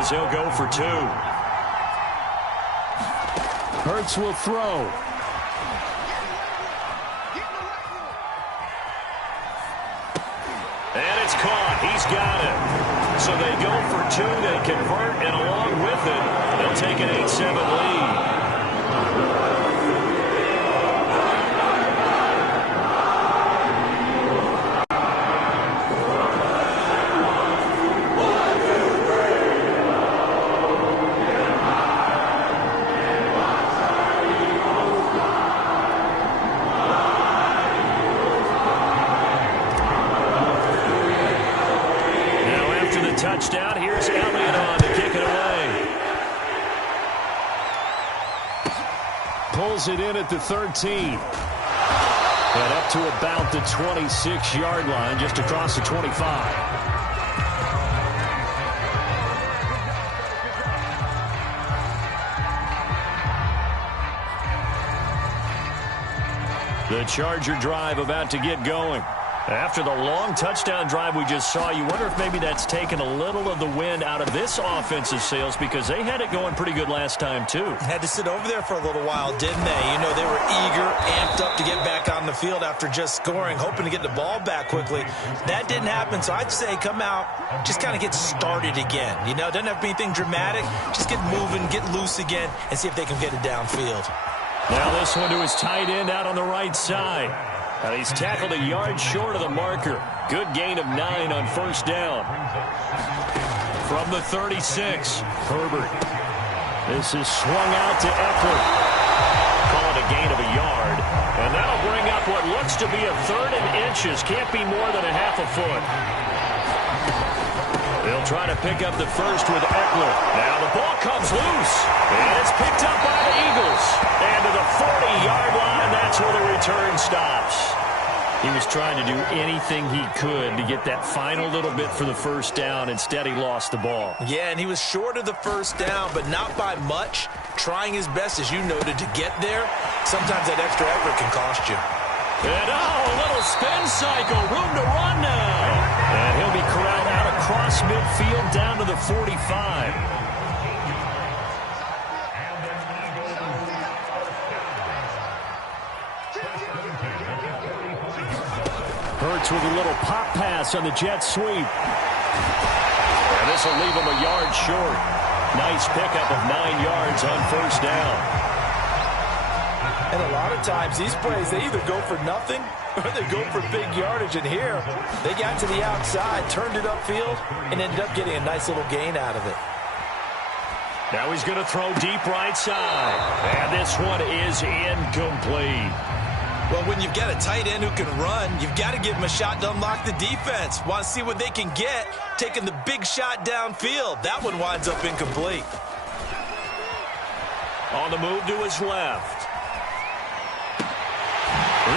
as he'll go for 2. Hurts will throw. And it's caught. He's got it. So they go for 2. They convert, and along with it, they'll take an 8-7 lead. Touchdown. Here's Elliott on to kick it away. Pulls it in at the 13. And up to about the 26-yard line, just across the 25. The Charger drive about to get going. After the long touchdown drive we just saw, you wonder if maybe that's taken a little of the wind out of this offensive sails, because they had it going pretty good last time, too. Had to sit over there for a little while, didn't they? You know, they were eager, amped up to get back on the field after just scoring, hoping to get the ball back quickly. That didn't happen, so I'd say come out, just kind of get started again. You know, it doesn't have to be anything dramatic. Just get moving, get loose again, and see if they can get it downfield. Now this one to his tight end out on the right side. And he's tackled a yard short of the marker. Good gain of 9 on first down. From the 36, Herbert. This is swung out to Eckler. Call it a gain of a yard. And that'll bring up what looks to be a 3rd and inches. Can't be more than a half a foot. They'll try to pick up the first with Eckler. Now the ball comes loose. And it's picked up by the Eagles. And to the 40-yard line, that's where the return stops. He was trying to do anything he could to get that final little bit for the first down. Instead, he lost the ball. Yeah, and he was short of the first down, but not by much. Trying his best, as you noted, to get there. Sometimes that extra effort can cost you. And a little spin cycle. Room to run now. And he'll be corralled out across midfield down to the 45. Hurts with a little pop pass on the jet sweep. And this will leave him a yard short. Nice pickup of 9 yards on first down. And a lot of times these plays, they either go for nothing or they go for big yardage. And here, they got to the outside, turned it upfield, and ended up getting a nice little gain out of it. Now he's going to throw deep right side. And this one is incomplete. Well, when you've got a tight end who can run, you've got to give him a shot to unlock the defense. Want to see what they can get, taking the big shot downfield. That one winds up incomplete. On the move to his left.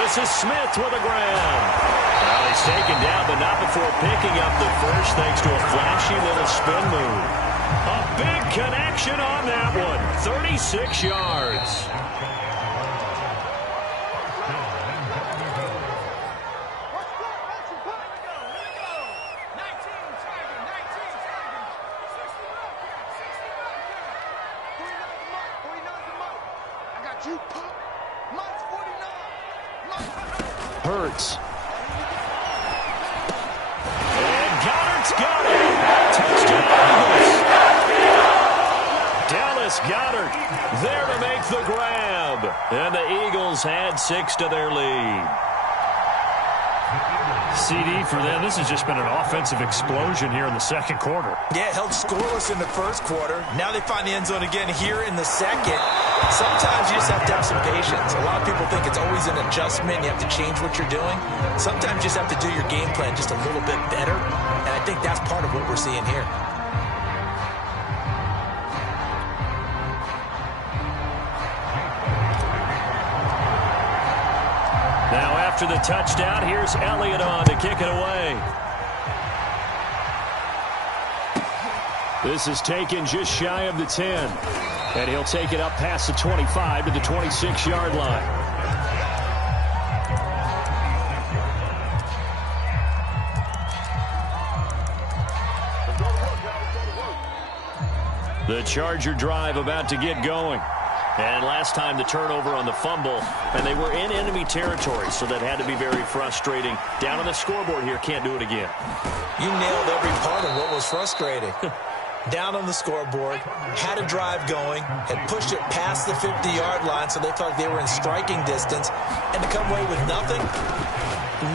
This is Smith with a grab. Well, he's taken down, but not before picking up the first, thanks to a flashy little spin move. A big connection on that one. 36 yards. Hurts. And Goddard's got it. Touchdown Eagles. Dallas Goedert there to make the grab. And the Eagles add 6 to their lead. CD for them. This has just been an offensive explosion here in the second quarter. Yeah, held scoreless in the first quarter. Now they find the end zone again here in the second. Sometimes you just have to have some patience. A lot of people think it's always an adjustment. You have to change what you're doing. Sometimes you just have to do your game plan just a little bit better. And I think that's part of what we're seeing here. Now after the touchdown, here's Elliott on to kick it away. This is taken just shy of the 10. And he'll take it up past the 25 to the 26-yard line. The Charger drive about to get going. And last time the turnover on the fumble, and they were in enemy territory, so that had to be very frustrating. Down on the scoreboard here, can't do it again. You nailed every part of what was frustrating. Down on the scoreboard, had a drive going, had pushed it past the 50-yard line, so they felt like they were in striking distance, and to come away with nothing,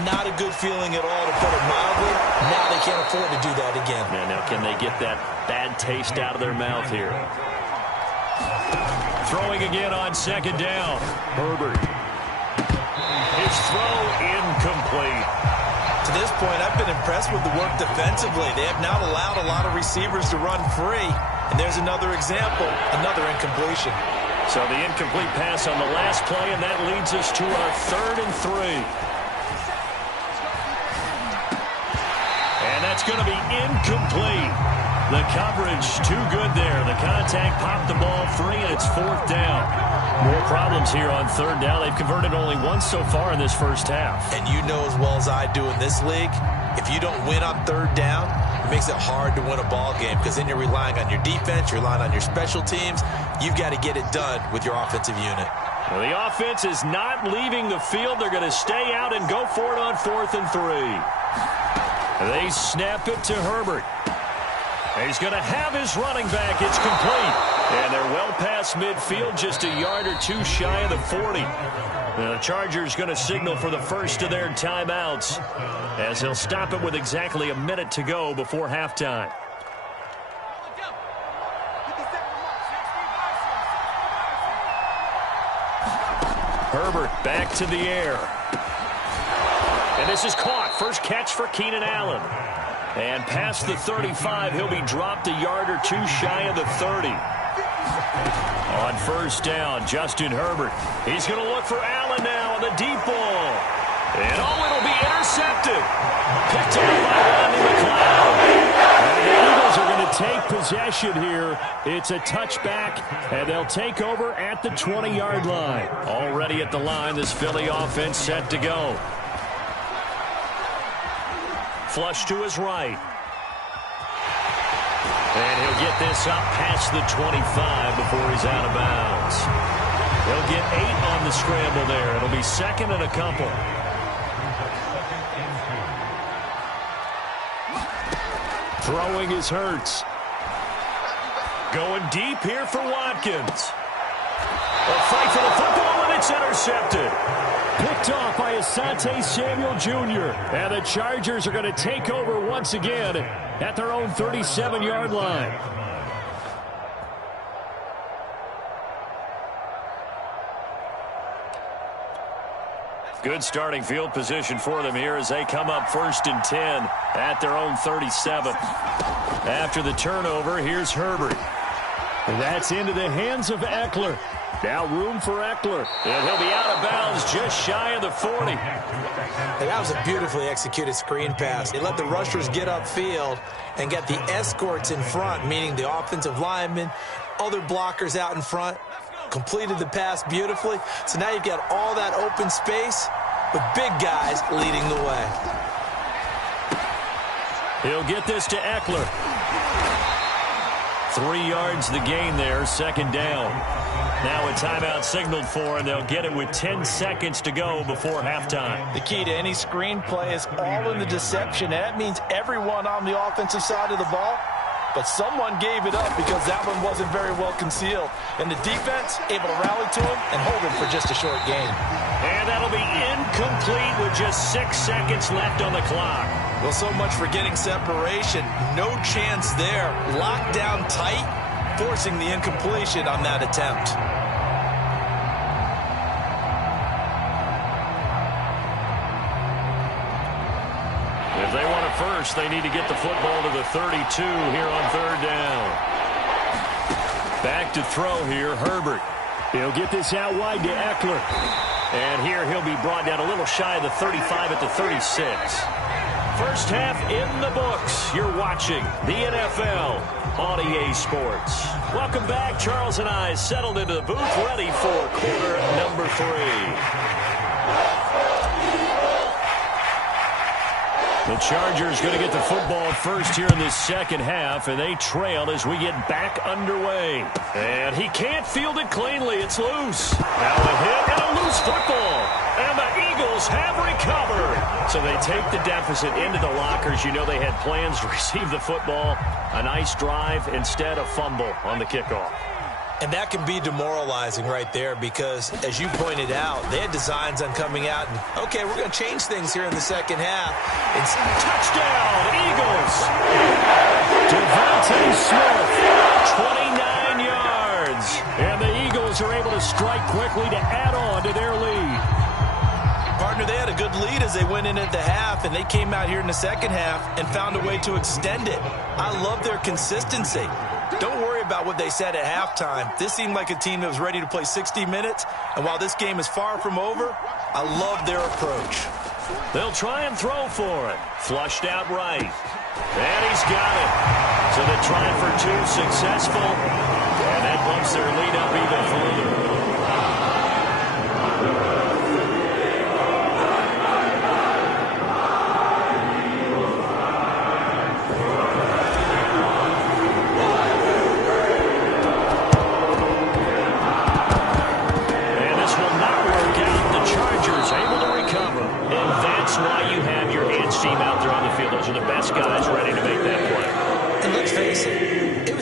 not a good feeling at all, to put it mildly. Now they can't afford to do that again. Yeah, now can they get that bad taste out of their mouth here? Throwing again on second down. Herbert. His throw incomplete. To this point, I've been impressed with the work defensively. They have not allowed a lot of receivers to run free. And there's another example, another incompletion. So the incomplete pass on the last play, and that leads us to our 3rd and 3. And that's going to be incomplete. The coverage too good there. The contact popped the ball free, and it's 4th down. More problems here on 3rd down. They've converted only once so far in this first half. And you know as well as I do in this league, if you don't win on 3rd down, it makes it hard to win a ball game, because then you're relying on your defense, you're relying on your special teams. You've got to get it done with your offensive unit. Well, the offense is not leaving the field. They're going to stay out and go for it on 4th and 3. They snap it to Herbert. He's going to have his running back. It's complete. And they're well past midfield, just a yard or two shy of the 40. The Chargers going to signal for the first of their timeouts, as they'll stop it with exactly a minute to go before halftime. Herbert back to the air. And this is caught. First catch for Keenan Allen. And past the 35, he'll be dropped a yard or two shy of the 30. On 1st down, Justin Herbert. He's going to look for Allen now on the deep ball. And it'll be intercepted. Picked up by Rodney McLeod. And the Eagles are going to take possession here. It's a touchback, and they'll take over at the 20-yard line. Already at the line, this Philly offense set to go. Flush to his right. And he'll get this up past the 25 before he's out of bounds. He'll get 8 on the scramble there. It'll be 2nd and a couple. Throwing is Hurts. Going deep here for Watkins. A fight for the football, and it's intercepted. Picked off by Asante Samuel Jr. And the Chargers are going to take over once again at their own 37-yard line. Good starting field position for them here as they come up 1st and 10 at their own 37. After the turnover, here's Herbert. And that's into the hands of Eckler. Now room for Eckler. And he'll be out of bounds just shy of the 40. And that was a beautifully executed screen pass. They let the rushers get upfield and get the escorts in front, meaning the offensive linemen, other blockers out in front. Completed the pass beautifully. So now you've got all that open space with big guys leading the way. He'll get this to Eckler. 3 yards the gain there, 2nd down. Now a timeout signaled for, and they'll get it with 10 seconds to go before halftime. The key to any screen play is all in the deception. And that means everyone on the offensive side of the ball, but someone gave it up because that one wasn't very well concealed. And the defense able to rally to him and hold him for just a short gain. And that'll be incomplete with just 6 seconds left on the clock. Well, so much for getting separation. No chance there. Locked down tight, forcing the incompletion on that attempt. If they want it first, they need to get the football to the 32 here on 3rd down. Back to throw here, Herbert. He'll get this out wide to Eckler. And here he'll be brought down a little shy of the 35 at the 36. First half in the books. You're watching the NFL on EA Sports. Welcome back. Charles and I settled into the booth, ready for quarter number 3. The Chargers going to get the football first here in this second half, and they trail as we get back underway. And he can't field it cleanly. It's loose. Now a hit and a loose football. And the Eagles have recovered. So they take the deficit into the lockers. You know they had plans to receive the football. A nice drive, instead a fumble on the kickoff. And that can be demoralizing right there because, as you pointed out, they had designs on coming out and, okay, we're going to change things here in the second half. It's touchdown, Eagles. Devontae Smith, 29 yards. And the Eagles are able to strike quickly to add on to their lead. Partner, they had a good lead as they went in at the half, and they came out here in the second half and found a way to extend it. I love their consistency. Don't worry about what they said at halftime. This seemed like a team that was ready to play 60 minutes, and while this game is far from over, I love their approach. They'll try and throw for it. Flushed out right. And he's got it. So they try for two, successful, and that bumps their lead up even further.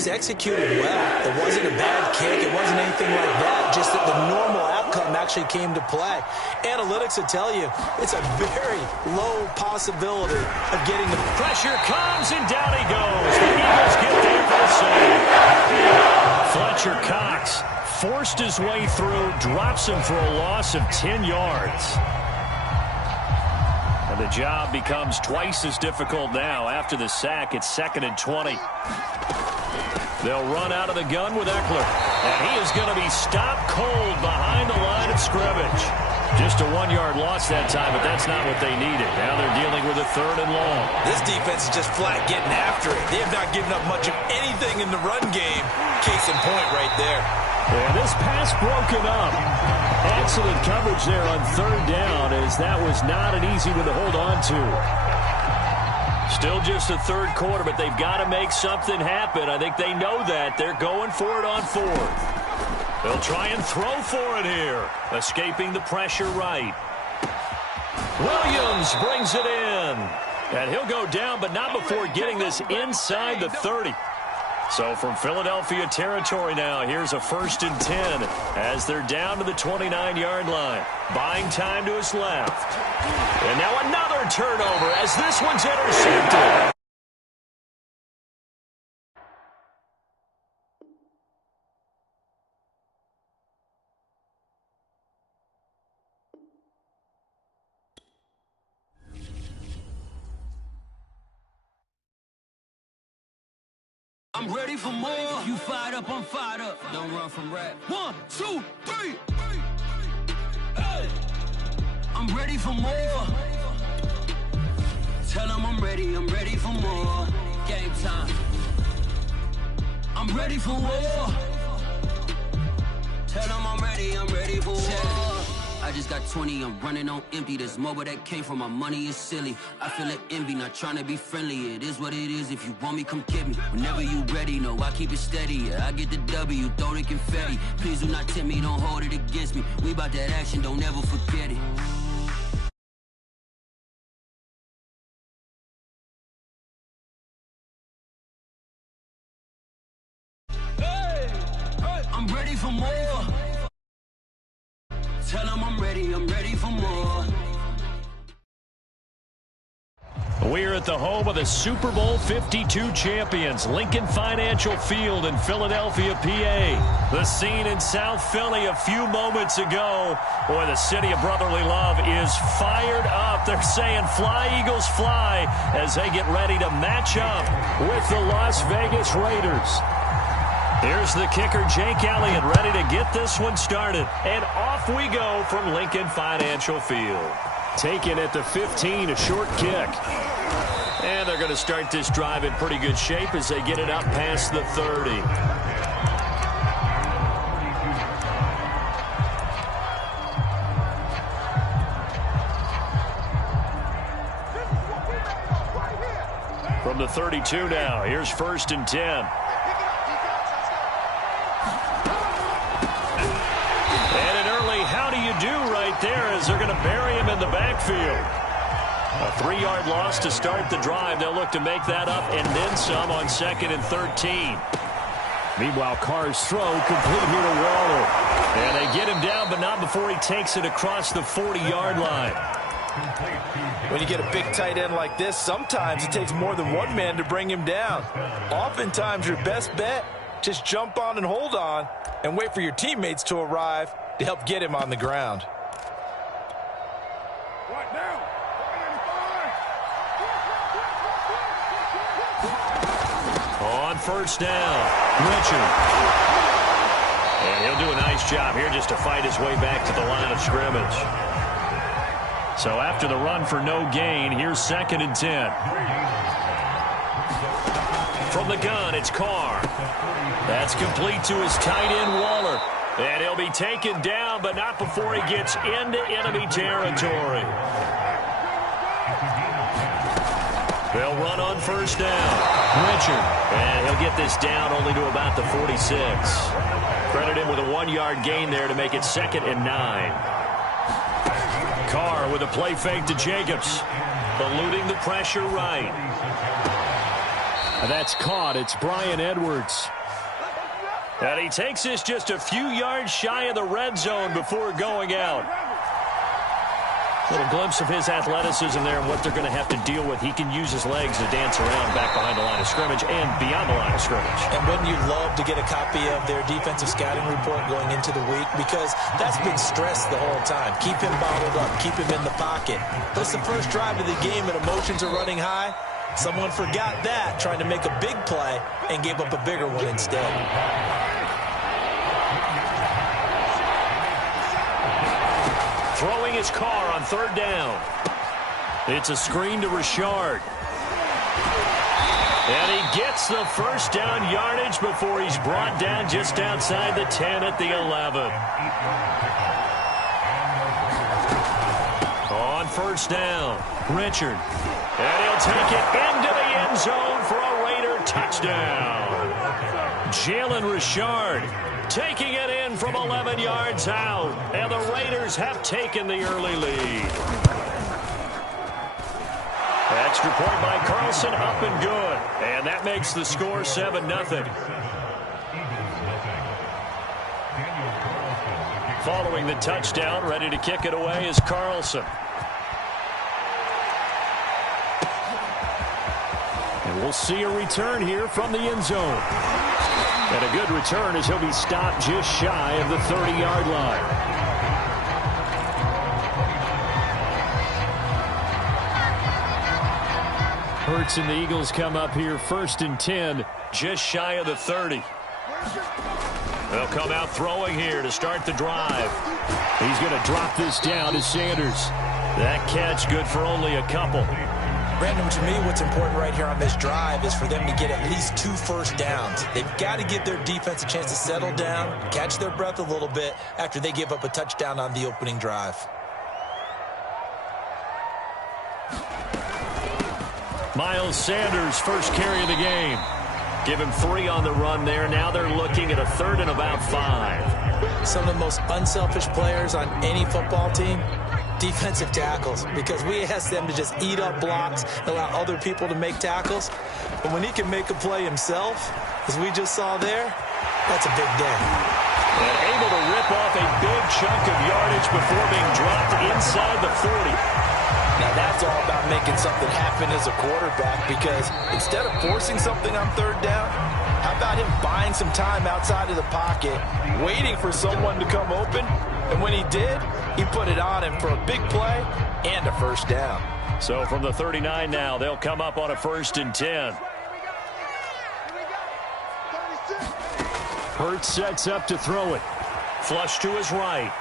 Executed well. It wasn't a bad kick. It wasn't anything like that. Just that the normal outcome actually came to play. Analytics will tell you it's a very low possibility of getting the pressure comes and down he goes. The Eagles get there for the save. Fletcher Cox forced his way through, drops him for a loss of 10 yards. And the job becomes twice as difficult now. After the sack, it's 2nd and 20. They'll run out of the gun with Eckler. And he is going to be stopped cold behind the line of scrimmage. Just a 1-yard loss that time, but that's not what they needed. Now they're dealing with a 3rd and long. This defense is just flat getting after it. They have not given up much of anything in the run game. Case in point right there. And this pass broken up. Excellent coverage there on 3rd down, as that was not an easy one to hold on to. Still just the 3rd quarter, but they've got to make something happen. I think they know that. They're going for it on 4th. They'll try and throw for it here. Escaping the pressure right. Williams brings it in. And he'll go down, but not before getting this inside the 30. So from Philadelphia territory now, here's a 1st and 10 as they're down to the 29-yard line. Buying time to his left. And now another turnover as this one's intercepted. I'm ready for more. You fired up, I'm fired up. Don't run from rap. 1, 2, 3. Hey. I'm ready for more. Tell them I'm ready for more. Game time. I'm ready for war. Tell them I'm ready for war. I just got 20, I'm running on empty. This mobile that came from my money is silly. I feel it envy, not trying to be friendly. It is what it is, if you want me, come get me. Whenever you ready, no, I keep it steady. Yeah, I get the W, throw the confetti. Please do not tempt me, don't hold it against me. We about that action, don't ever forget it. Hey, I'm ready for more. Tell them I'm ready for more. We're at the home of the Super Bowl 52 champions, Lincoln Financial Field in Philadelphia, PA. The scene in South Philly a few moments ago. Boy, the city of brotherly love is fired up. They're saying, fly, Eagles, fly, as they get ready to match up with the Las Vegas Raiders. Here's the kicker, Jake Elliott, ready to get this one started. And off we go from Lincoln Financial Field. Taken at the 15, a short kick. And they're going to start this drive in pretty good shape as they get it up past the 30. From the 32 now, here's 1st and 10. And an early how do you do right there as they're going to bury him in the backfield. A 3-yard loss to start the drive. They'll look to make that up and then some on 2nd and 13. Meanwhile, Carr's throw complete here to Waller. And they get him down, but not before he takes it across the 40-yard line. When you get a big tight end like this, sometimes it takes more than one man to bring him down. Oftentimes, your best bet, just jump on and hold on and wait for your teammates to arrive to help get him on the ground. On 1st down, Richard. And he'll do a nice job here just to fight his way back to the line of scrimmage. So after the run for no gain, here's 2nd and 10. From the gun, it's Carr. That's complete to his tight end, Waller. And he'll be taken down, but not before he gets into enemy territory. They'll run on 1st down. Richard. And he'll get this down only to about the 46. Credit him with a 1-yard gain there to make it 2nd and 9. Carr with a play fake to Jacobs. Eluding the pressure right. That's caught. It's Brian Edwards. And he takes this just a few yards shy of the red zone before going out. Little glimpse of his athleticism there and what they're going to have to deal with. He can use his legs to dance around back behind the line of scrimmage and beyond the line of scrimmage. And wouldn't you love to get a copy of their defensive scouting report going into the week? Because that's been stressed the whole time. Keep him bottled up. Keep him in the pocket. But it's the first drive of the game and emotions are running high. Someone forgot that, trying to make a big play and gave up a bigger one instead. Throwing his Carr on 3rd down. It's a screen to Richard. And he gets the 1st down yardage before he's brought down just outside the 10 at the 11. On 1st down, Richard. And he'll take it into the end zone for a Raider touchdown. Jalen Richard taking it in from 11 yards out. And the Raiders have taken the early lead. Extra point by Carlson, up and good. And that makes the score 7-0. Following the touchdown, ready to kick it away is Carlson. And we'll see a return here from the end zone. And a good return as he'll be stopped just shy of the 30-yard line. Hurts and the Eagles come up here 1st and 10, just shy of the 30. They'll come out throwing here to start the drive. He's going to drop this down to Sanders. That catch good for only a couple. Brandon, to me, what's important right here on this drive is for them to get at least 2 first downs. They've got to give their defense a chance to settle down, catch their breath a little bit after they give up a touchdown on the opening drive. Miles Sanders, first carry of the game. Give him 3 on the run there. Now they're looking at a 3rd and about 5. Some of the most unselfish players on any football team, defensive tackles, because we ask them to just eat up blocks, allow other people to make tackles. But when he can make a play himself, as we just saw there, that's a big day. And able to rip off a big chunk of yardage before being dropped inside the 40. Now that's all about making something happen as a quarterback, because instead of forcing something on 3rd down, how about him buying some time outside of the pocket, waiting for someone to come open, and when he did, he put it on him for a big play and a 1st down. So from the 39 now, they'll come up on a 1st and 10. Hurts sets up to throw it. Flush to his right.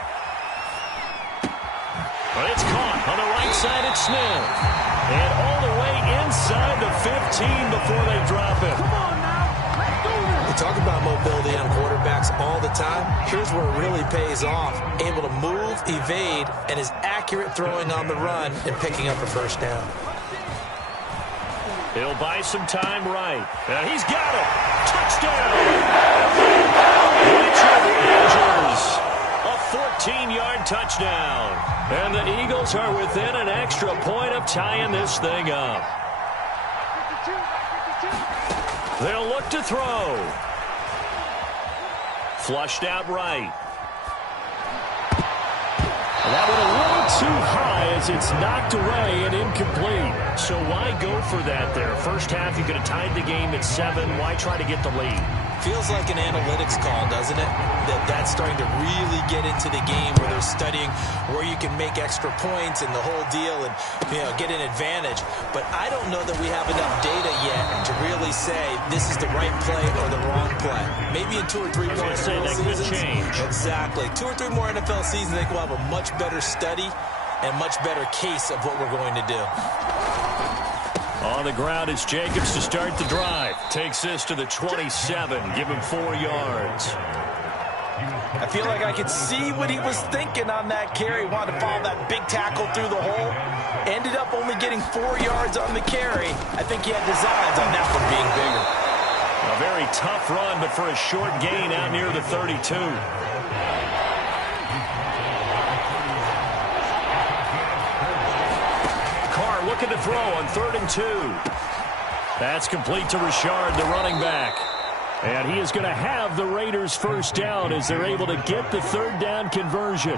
But it's caught on the right side at Smith. And all the way inside the 15 before they drop it. Come on now, let's do this. We talk about mobility on quarterbacks all the time. Here's where it really pays off. Able to move, evade, and is accurate throwing on the run and picking up a 1st down. He'll buy some time right. And he's got it. Touchdown. Richard Rodgers. A 14-yard touchdown. And the Eagles are within an extra point of tying this thing up. They'll look to throw. Flushed out right. That one a little too high as it's knocked away and incomplete. So why go for that there? First half, you could have tied the game at 7. Why try to get the lead? Feels like an analytics call, doesn't it? That's starting to really get into the game where they're studying where you can make extra points and the whole deal and, get an advantage. But I don't know that we have enough data yet to really say this is the right play or the wrong play. Maybe in 2 or 3 more NFL seasons. Could change. Exactly. 2 or 3 more NFL seasons, I think we'll have a much better study and much better case of what we're going to do. On the ground, it's Jacobs to start the drive. Takes this to the 27. Give him 4 yards. I feel like I could see what he was thinking on that carry. Wanted to follow that big tackle through the hole. Ended up only getting 4 yards on the carry. I think he had designs on that one being bigger. A very tough run, but for a short gain out near the 32. Looking to throw on 3rd and 2. That's complete to Richard, the running back. And he is going to have the Raiders first down as they're able to get the 3rd down conversion.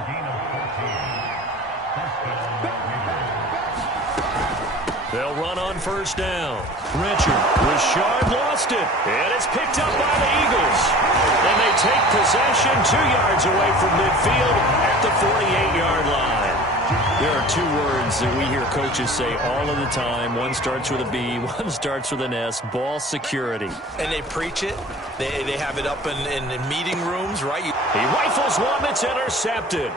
They'll run on 1st down. Richard lost it. And it's picked up by the Eagles. And they take possession 2 yards away from midfield at the 48-yard line. There are 2 words that we hear coaches say all of the time. One starts with a B, one starts with an S. Ball security. And they preach it. They have it up in meeting rooms, right? He rifles one that's intercepted.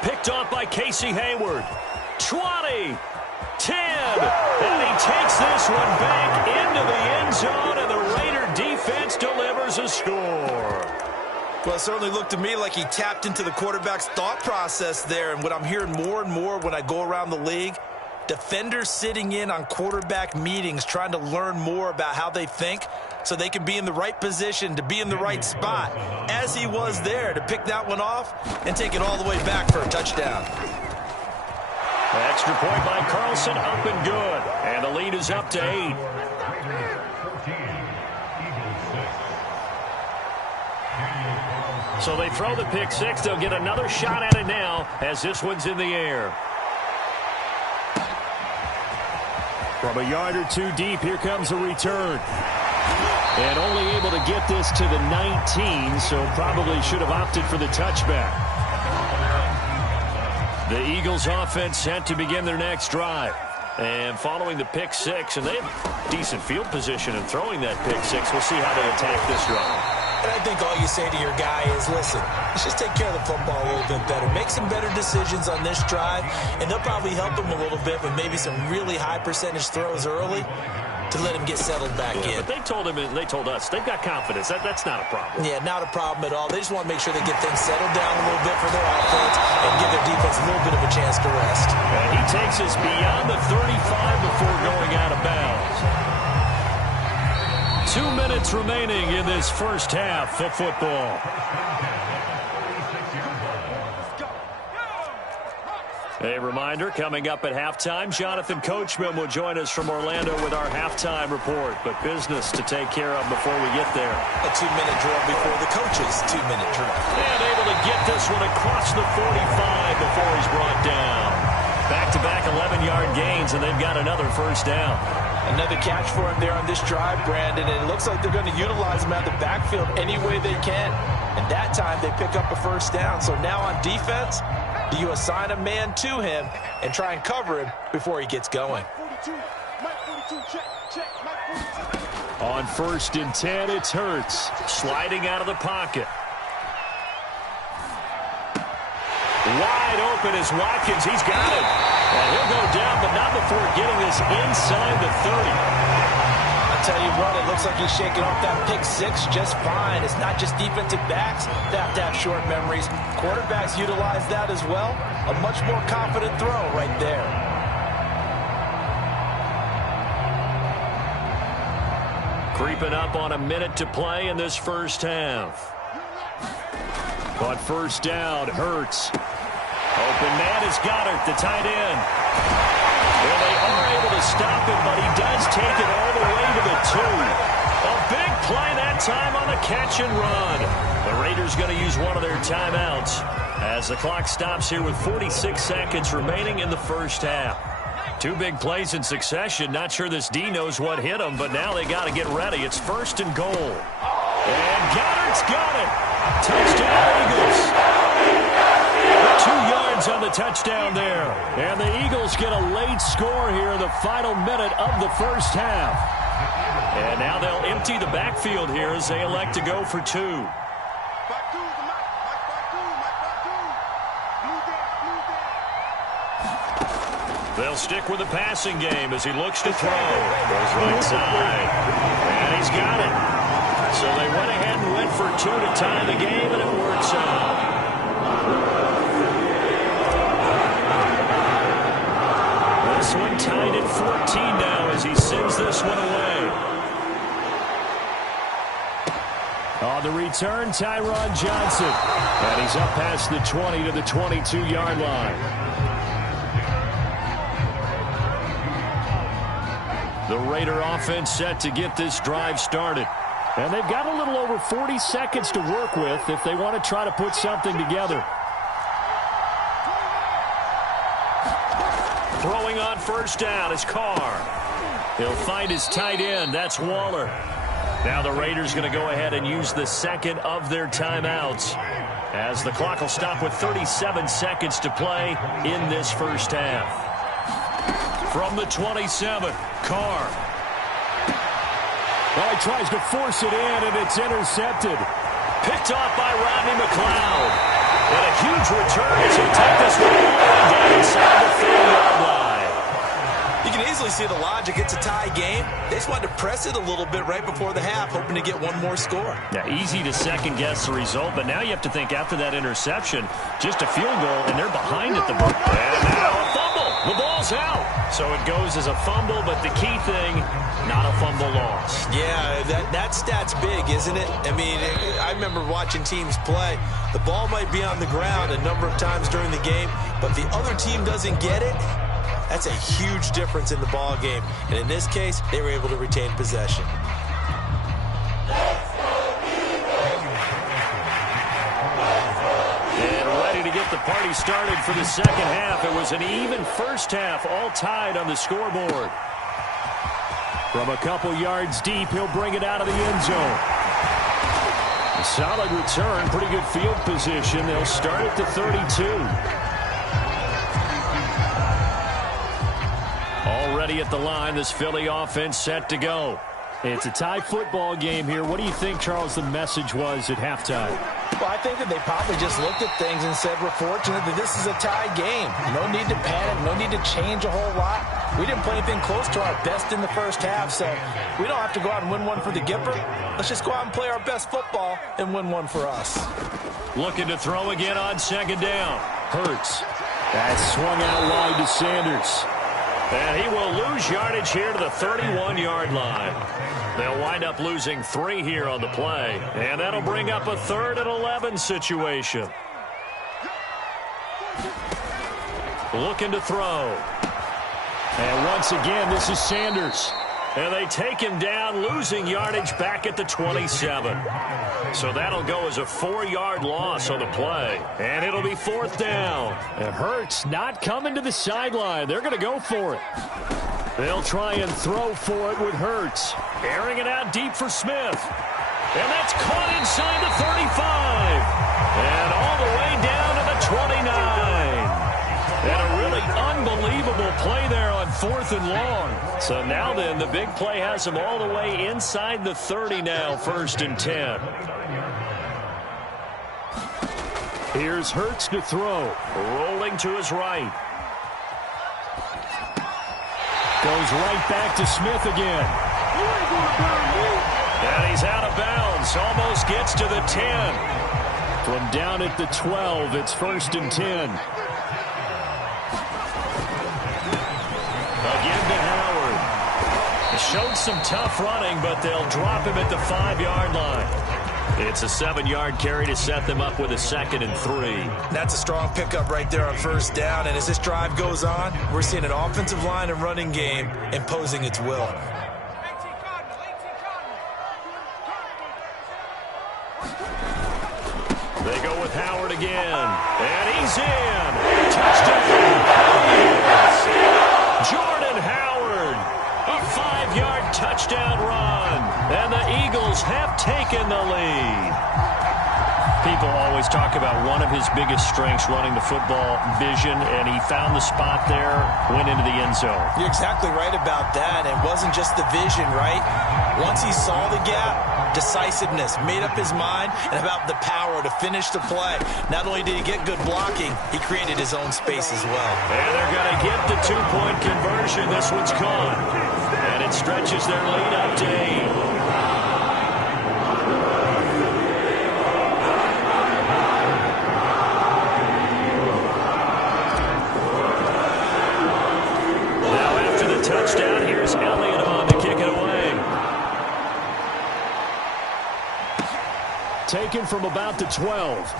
Picked off by Casey Hayward. 20, 10. And he takes this one back into the end zone, and the Raider defense delivers a score. Well, it certainly looked to me like he tapped into the quarterback's thought process there. And what I'm hearing more and more when I go around the league, defenders sitting in on quarterback meetings trying to learn more about how they think so they can be in the right position to be in the right spot, as he was there to pick that one off and take it all the way back for a touchdown. Extra point by Carlson, up and good. And the lead is up to 8. So they throw the pick 6. They'll get another shot at it now as this one's in the air. From a yard or 2 deep, here comes a return. And only able to get this to the 19, so probably should have opted for the touchback. The Eagles offense set to begin their next drive. And following the pick 6, and they have decent field position in throwing that pick 6. We'll see how they attack this drive. And I think all you say to your guy is, listen, let's just take care of the football a little bit better. Make some better decisions on this drive, and they'll probably help him a little bit with maybe some really high percentage throws early to let him get settled back in. But they told him, and they told us, they've got confidence. That's not a problem. Yeah, not a problem at all. They just want to make sure they get things settled down a little bit for their offense and give their defense a little bit of a chance to rest. And he takes us beyond the 35 before going out of bounds. 2 minutes remaining in this first half of football. A reminder, coming up at halftime, Jonathan Coachman will join us from Orlando with our halftime report. But business to take care of before we get there. A 2-minute drill before the coach's 2-minute drill. And able to get this one across the 45 before he's brought down. Back-to-back 11-yard gains, and they've got another first down. Another catch for him there on this drive, Brandon, and it looks like they're going to utilize him out of the backfield any way they can. And that time they pick up a first down. So now on defense, do you assign a man to him and try and cover him before he gets going? On 1st and 10, it's Hurts sliding out of the pocket. Wide open is Watkins. He's got it. And he'll go down, but not before getting this inside the 30. I'll tell you what, it looks like he's shaking off that pick 6 just fine. It's not just defensive backs that have to have short memories. Quarterbacks utilize that as well. A much more confident throw right there. Creeping up on a minute to play in this first half. On first down, Hurts. Open man is Goddard, the tight end. Well, they are able to stop him, but he does take it all the way to the 2. A big play that time on the catch and run. The Raiders going to use one of their timeouts as the clock stops here with 46 seconds remaining in the first half. 2 big plays in succession. Not sure this D knows what hit him, but now they got to get ready. It's first and goal. And Goddard's got it. Touchdown, Eagles. 2 yards on the touchdown there. And the Eagles get a late score here in the final minute of the first half. And now they'll empty the backfield here as they elect to go for 2. They'll stick with the passing game as he looks to throw. Goes right side. And he's got it. So they went ahead and went for 2 to tie the game, and it works out. This one tied at 14 now as he sends this one away. On the return, Tyron Johnson. And he's up past the 20 to the 22-yard line. The Raider offense set to get this drive started. And they've got a little over 40 seconds to work with if they want to try to put something together. Throwing on first down is Carr. He'll find his tight end. That's Waller. Now the Raiders going to go ahead and use the second of their timeouts as the clock will stop with 37 seconds to play in this first half. From the 27, Carr. Well, he tries to force it in, and it's intercepted. Picked off by Rodney McLeod. And a huge return as he'll take this one all the way down inside the 30-yard line. You can easily see the logic. It's a tie game. They just wanted to press it a little bit right before the half, hoping to get one more score. Yeah, easy to second-guess the result, but now you have to think after that interception, just a field goal, and they're behind at the break. And now a fumble. The ball's out. So it goes as a fumble, but the key thing, not a fumble loss. Yeah, that stat's big, isn't it? I mean, I remember watching teams play. The ball might be on the ground a number of times during the game, but the other team doesn't get it. That's a huge difference in the ball game. And in this case, they were able to retain possession. To get the party started for the second half. It was an even first half, all tied on the scoreboard. From a couple yards deep, he'll bring it out of the end zone. A solid return, pretty good field position. They'll start at the 32. Already at the line, this Philly offense set to go. It's a tie football game here. What do you think, Charles, the message was at halftime? Well, I think that they probably just looked at things and said, we're fortunate that this is a tie game. No need to panic, no need to change a whole lot. We didn't play anything close to our best in the first half, so we don't have to go out and win one for the Gipper. Let's just go out and play our best football and win one for us. Looking to throw again on second down. Hurts. That's swung out wide to Sanders. And he will lose yardage here to the 31-yard line. They'll wind up losing 3 here on the play. And that'll bring up a 3rd and 11 situation. Looking to throw. And once again, this is Sanders. And they take him down, losing yardage back at the 27. So that'll go as a 4-yard loss on the play. And it'll be 4th down. And Hurts not coming to the sideline. They're going to go for it. They'll try and throw for it with Hurts. Airing it out deep for Smith. And that's caught inside the 35. And all the way down to the 29. And a really unbelievable play there on 4th and long. So now then, the big play has him all the way inside the 30 now, 1st and 10. Here's Hurts to throw. Rolling to his right. Goes right back to Smith again. And he's out of bounds. Almost gets to the 10. From down at the 12, it's 1st and 10. Again to Howard. Showed some tough running, but they'll drop him at the 5-yard line. It's a 7-yard carry to set them up with a 2nd and 3. That's a strong pickup right there on first down. And as this drive goes on, we're seeing an offensive line and running game imposing its will. They go with Howard again. And he's in. Touchdown. Jordan Howard. A 5-yard touchdown run. And the Eagles have taken the lead. People always talk about one of his biggest strengths, running the football, vision, and he found the spot there, went into the end zone. You're exactly right about that. It wasn't just the vision, right? Once he saw the gap, decisiveness, made up his mind, and about the power to finish the play. Not only did he get good blocking, he created his own space as well. And they're going to get the 2-point conversion. This one's caught. And it stretches their lead up to 8. Touchdown. Here's Elliott on to kick it away. Taken from about the 12.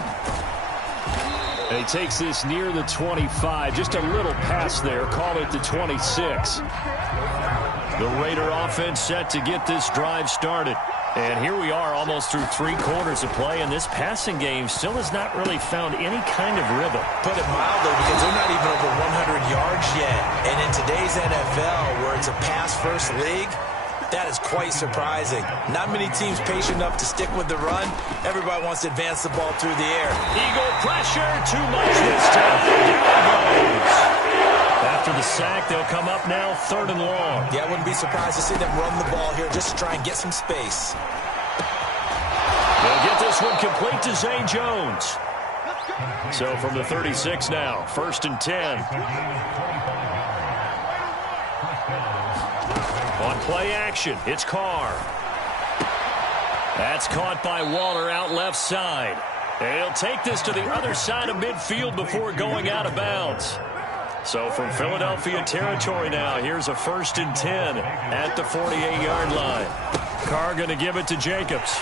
And he takes this near the 25. Just a little pass there. Call it the 26. The Raider offense set to get this drive started. And here we are almost through 3 quarters of play, and this passing game still has not really found any kind of rhythm. Put it mildly, because they're not even over 100 yards yet. And in today's NFL, where it's a pass-first league, that is quite surprising. Not many teams patient enough to stick with the run. Everybody wants to advance the ball through the air. Eagle pressure, too much this time. Down goes. After the sack, they'll come up now 3rd and long. Yeah, I wouldn't be surprised to see them run the ball here just to try and get some space. They'll get this one complete to Zay Jones. So from the 36 now, 1st and 10. On play action, it's Carr. That's caught by Waller out left side. And he'll take this to the other side of midfield before going out of bounds. So from Philadelphia territory now, here's a 1st and 10 at the 48-yard line. Carr going to give it to Jacobs.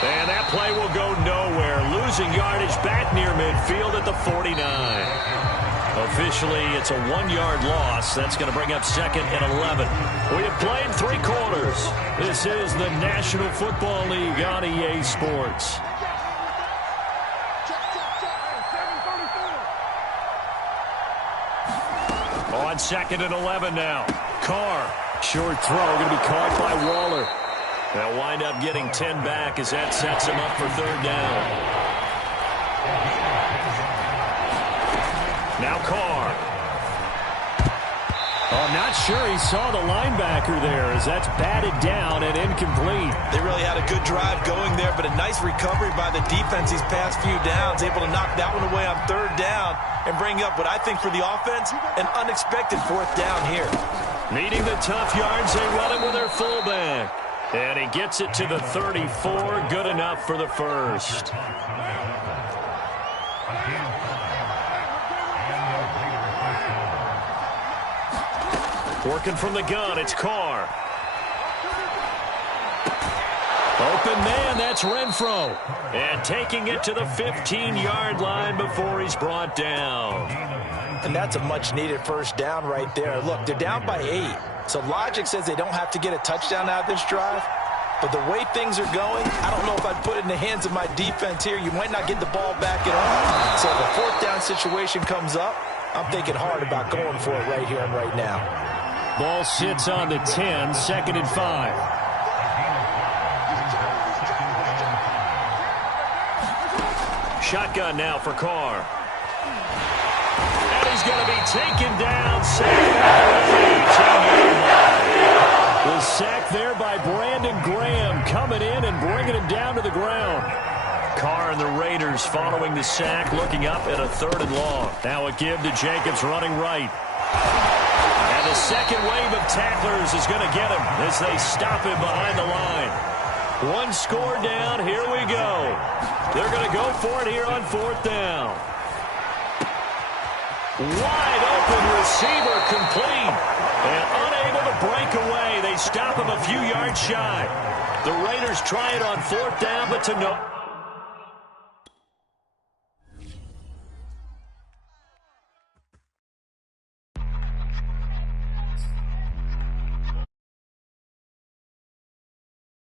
And that play will go nowhere. Losing yardage back near midfield at the 49. Officially, it's a 1-yard loss. That's going to bring up 2nd and 11. We have played 3 quarters. This is the National Football League on EA Sports. On 2nd and 11 now. Carr. Short throw going to be caught by Waller. They'll wind up getting 10 back as that sets him up for 3rd down. Now Carr. Oh, I'm not sure he saw the linebacker there as that's batted down and incomplete. They really had a good drive going there, but a nice recovery by the defense these past few downs, able to knock that one away on 3rd down and bring up what I think for the offense, an unexpected 4th down here. Needing the tough yards, they run it with their fullback. And he gets it to the 34, good enough for the 1st. Working from the gun, it's Carr. Open man, that's Renfro. And taking it to the 15-yard line before he's brought down. And that's a much-needed 1st down right there. Look, they're down by 8. So logic says they don't have to get a touchdown out of this drive. But the way things are going, I don't know if I'd put it in the hands of my defense here. You might not get the ball back at all. So if a 4th down situation comes up, I'm thinking hard about going for it right here and right now. Ball sits on the 10, 2nd and 5. Shotgun now for Carr. And he's going to be taken down. The sack there by Brandon Graham coming in and bringing him down to the ground. Carr and the Raiders following the sack, looking up at a 3rd and long. Now a give to Jacobs running right. And the second wave of tacklers is going to get him as they stop him behind the line. 1 score down. Here we go. They're going to go for it here on 4th down. Wide open receiver complete. And unable to break away. They stop him a few yards shy. The Raiders try it on 4th down, but to no...